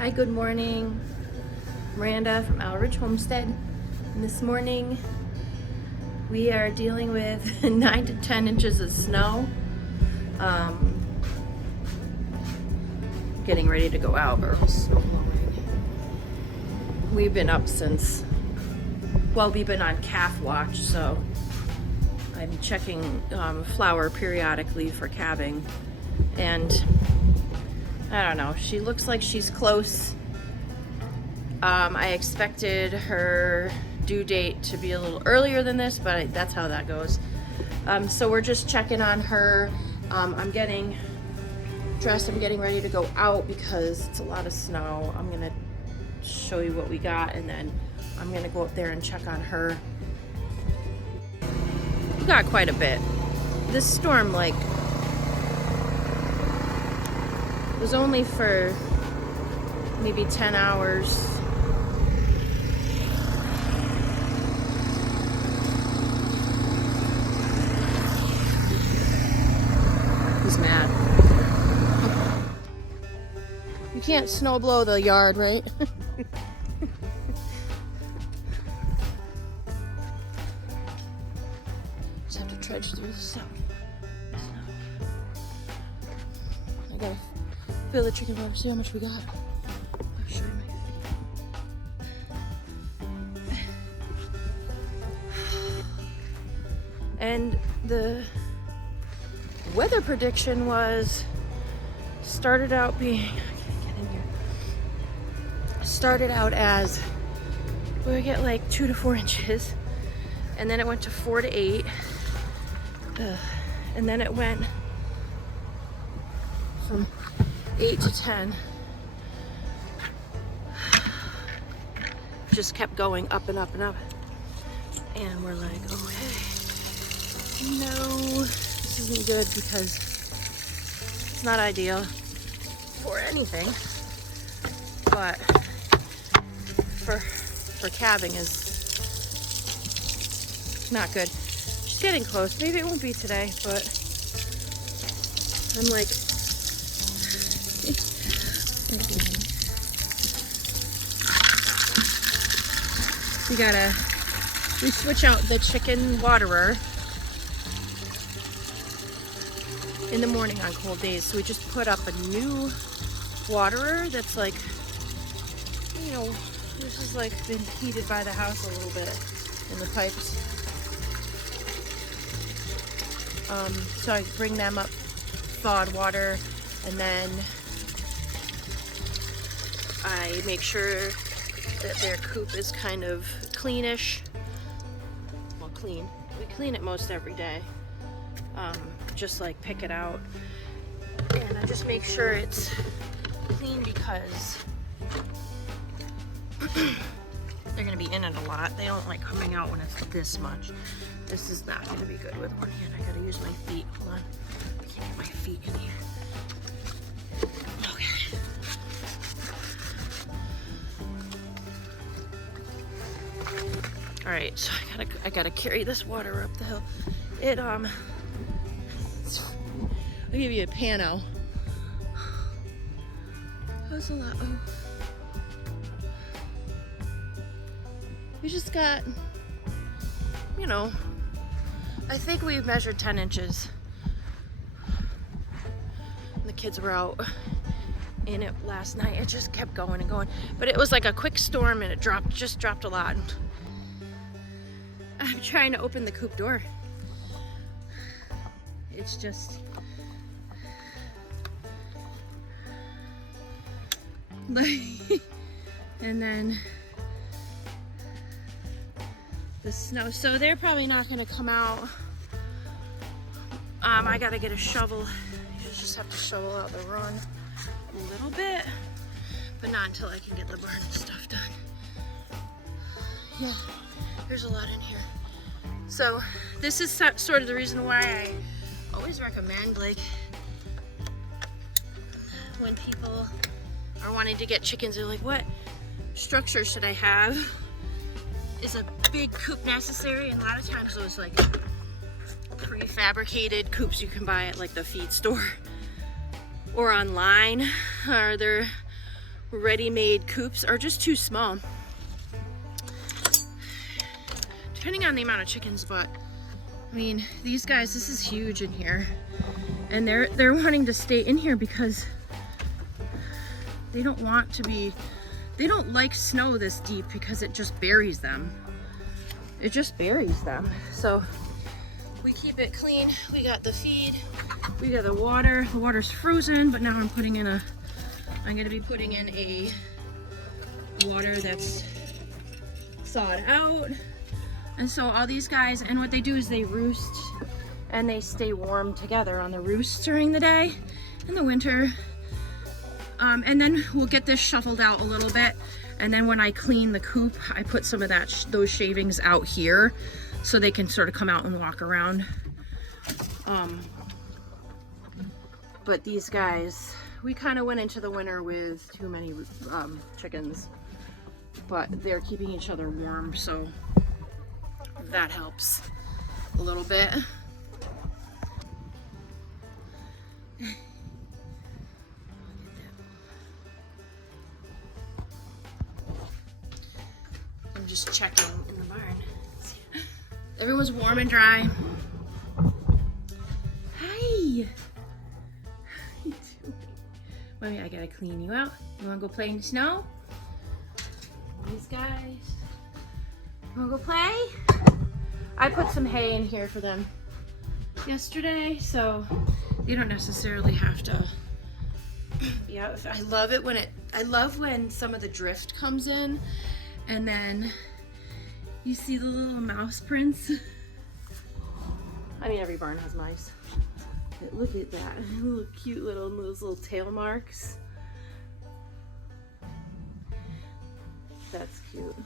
Hi, good morning. Miranda from Ridge Homestead. And this morning we are dealing with 9 to 10 inches of snow. Getting ready to go out, or snow blowing. We've been up since, well, we've been on calf watch, so I'm checking flour periodically for calving. And I don't know, she looks like she's close. I expected her due date to be a little earlier than this, but that's how that goes. So we're just checking on her. I'm getting dressed, I'm getting ready to go out because it's a lot of snow. I'm gonna show you what we got, and then I'm gonna go up there and check on her. We got quite a bit. This storm, like, was only for maybe 10 hours. He's mad. You can't snow blow the yard, right? Just have to trudge through the snow. I gotta fill the chicken run, see how much we got. I'll show you my feet. And the weather prediction started out being, I can't get in here. Started out as we would get like 2 to 4 inches, and then it went to 4 to 8, and then it went from 8 to 10. Just kept going up and up and up. And we're like, okay, no, this isn't good because it's not ideal for anything, but for calving is not good. She's getting close. Maybe it won't be today, but I'm like, we switch out the chicken waterer in the morning on cold days. So we just put up a new waterer that's like, you know, this has like been heated by the house a little bit in the pipes. So I bring them up thawed water, and then I make sure that their coop is kind of cleanish. Well, clean. We clean it most every day. Just like pick it out. And I just make sure it's clean because they're gonna be in it a lot. They don't like coming out when it's this much. This is not gonna be good with one hand. I gotta use my feet. Hold on. I can't get my feet in here. Okay. All right, so I gotta carry this water up the hill. I'll give you a pano. That's a lot. Oh. We just got, you know, I think we measured 10 inches. And the kids were out in it last night. It just kept going and going. But it was like a quick storm, and it just dropped a lot. I'm trying to open the coop door. It's just and then the snow. So they're probably not going to come out. I gotta get a shovel. You just have to shovel out the run a little bit, but not until I can get the barn and stuff done. Yeah, there's a lot in here. So this is sort of the reason why I always recommend, like, when people are wanting to get chickens, they're like, what structure should I have? Is a big coop necessary? And a lot of times those like prefabricated coops you can buy at like the feed store or online, or they're ready-made coops are just too small. Depending on the amount of chickens, but I mean, these guys, this is huge in here. And they're wanting to stay in here because they don't want to be, they don't like snow this deep because it just buries them. It just buries them. So we keep it clean. We got the feed, we got the water. The water's frozen, but now I'm gonna be putting in a water that's thawed out. And so all these guys, and what they do is they roost and they stay warm together on the roost during the day in the winter. And then we'll get this shuffled out a little bit. And then when I clean the coop, I put some of those shavings out here so they can sort of come out and walk around. But these guys, we kind of went into the winter with too many chickens, but they're keeping each other warm, so that helps a little bit. I'm just checking in the barn. Everyone's warm and dry. Hi. How you doing? Mommy, I gotta clean you out. You wanna go play in the snow? These guys. You wanna go play? I put some hay in here for them yesterday, so you don't necessarily have to be out. I love it when I love when some of the drift comes in and then you see the little mouse prints. I mean, every barn has mice. But look at that, little cute those little tail marks. That's cute.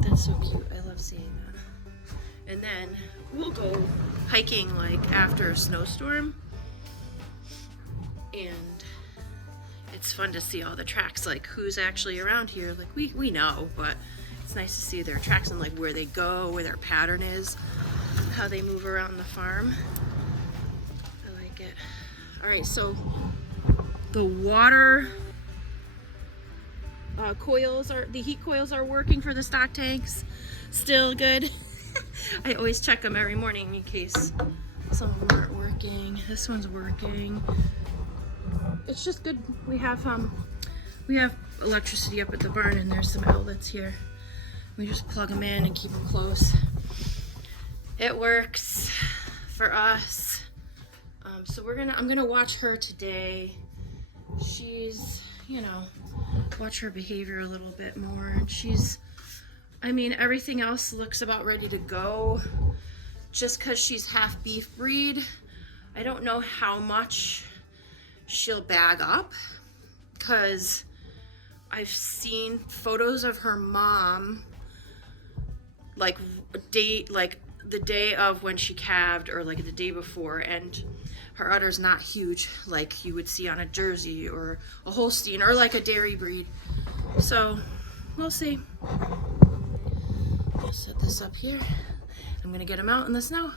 That's so cute. I love seeing that. And then we'll go hiking like after a snowstorm. And it's fun to see all the tracks, like who's actually around here. Like we know, but it's nice to see their tracks and like where they go, where their pattern is, how they move around the farm. I like it. All right, so the water the heat coils are working for the stock tanks. Still good. I always check them every morning in case some of them aren't working. This one's working. It's just good. We have electricity up at the barn and there's some outlets here. We just plug them in and keep them close. It works for us. So I'm gonna watch her today. She's, you know, watch her behavior a little bit more. And I mean, everything else looks about ready to go. Just because she's half beef breed, I don't know how much she'll bag up, because I've seen photos of her mom like the day of when she calved or like the day before, and her udder's not huge like you would see on a Jersey or a Holstein or like a dairy breed. So we'll see. I'll set this up here. I'm gonna get them out in the snow.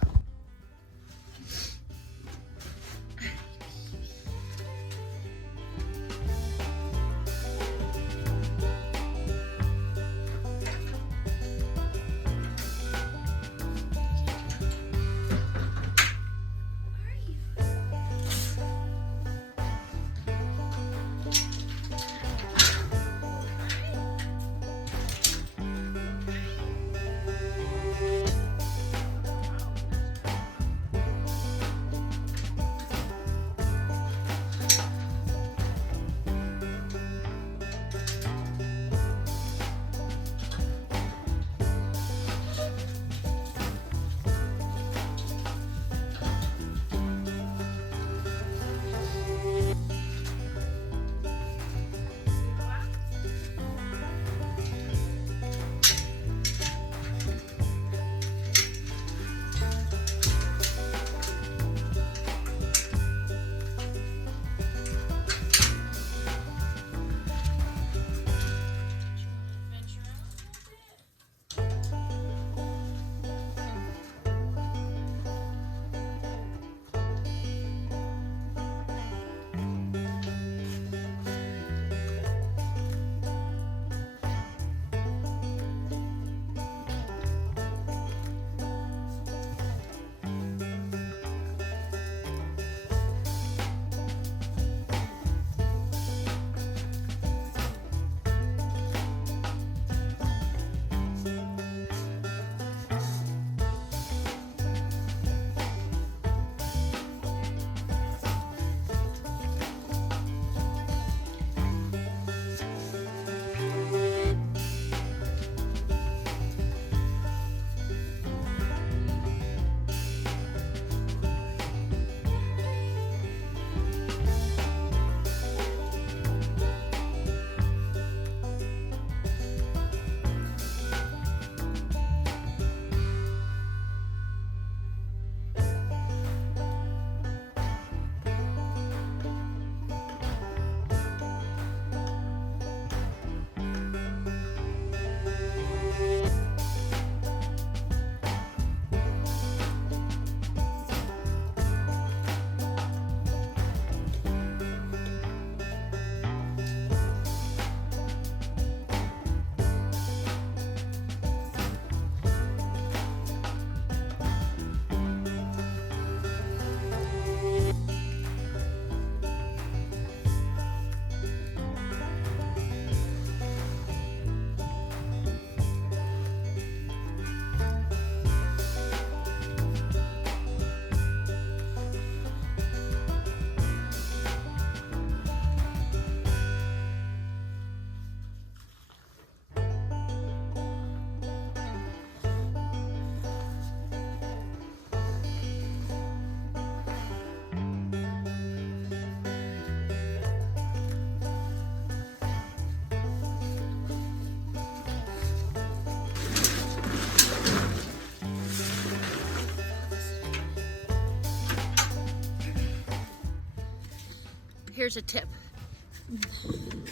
here's a tip.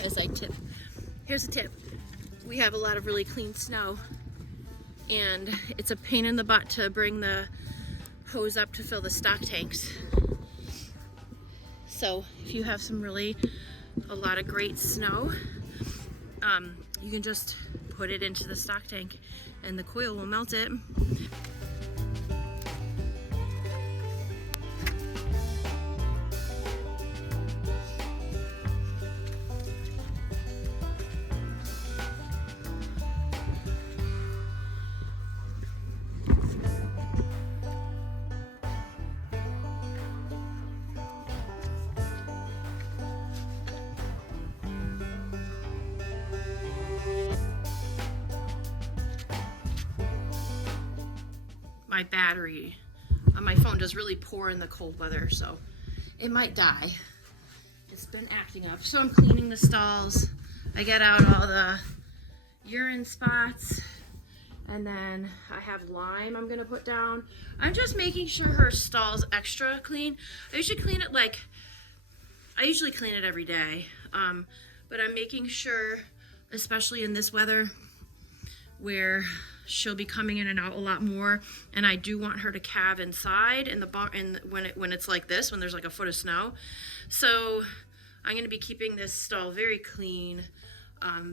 As I tip. Here's a tip. We have a lot of really clean snow, and it's a pain in the butt to bring the hose up to fill the stock tanks. So if you have a lot of great snow, you can just put it into the stock tank and the coil will melt it. My battery on my phone does really poor in the cold weather, so it might die. It's been acting up. So I'm cleaning the stalls. I get out all the urine spots, and then I have lime I'm gonna put down. I'm just making sure her stall's extra clean. I usually clean it every day, but I'm making sure, especially in this weather where she'll be coming in and out a lot more, and I do want her to calve inside in the barn, and when it's like this, when there's like a foot of snow. So I'm going to be keeping this stall very clean,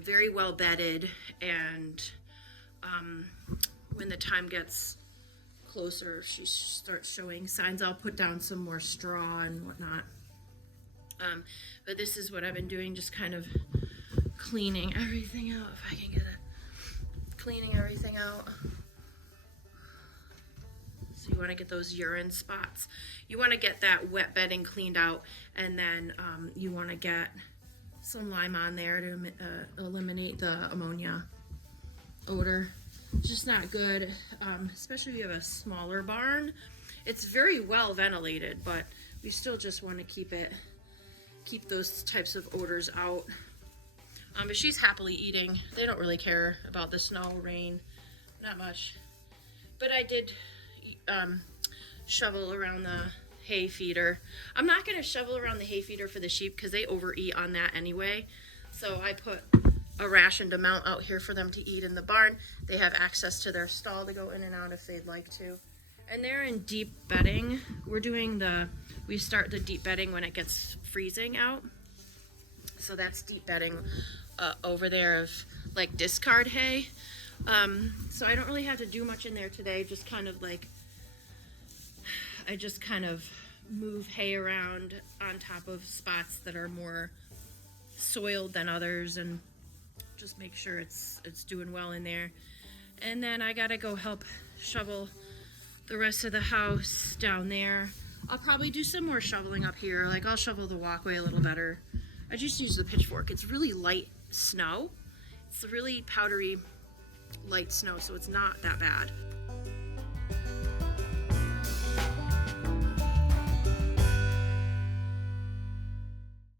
very well bedded, and when the time gets closer, if she starts showing signs, I'll put down some more straw and whatnot. But this is what I've been doing, just kind of cleaning everything out, if I can get it. Cleaning everything out. So you want to get those urine spots. You want to get that wet bedding cleaned out, and then you want to get some lime on there to eliminate the ammonia odor. It's just not good, especially if you have a smaller barn. It's very well ventilated, but we still just want to keep those types of odors out. But she's happily eating. They don't really care about the snow, rain, not much. But I did shovel around the hay feeder. I'm not going to shovel around the hay feeder for the sheep because they overeat on that anyway. So I put a rationed amount out here for them to eat in the barn. They have access to their stall to go in and out if they'd like to. And they're in deep bedding. We start the deep bedding when it gets freezing out. So that's deep bedding over there of like discard hay. So I don't really have to do much in there today. Just kind of like, I just kind of move hay around on top of spots that are more soiled than others, and just make sure it's doing well in there. And then I gotta go help shovel the rest of the house down there. I'll probably do some more shoveling up here. Like I'll shovel the walkway a little better. I just use the pitchfork. It's really light snow. It's really powdery, light snow, so it's not that bad.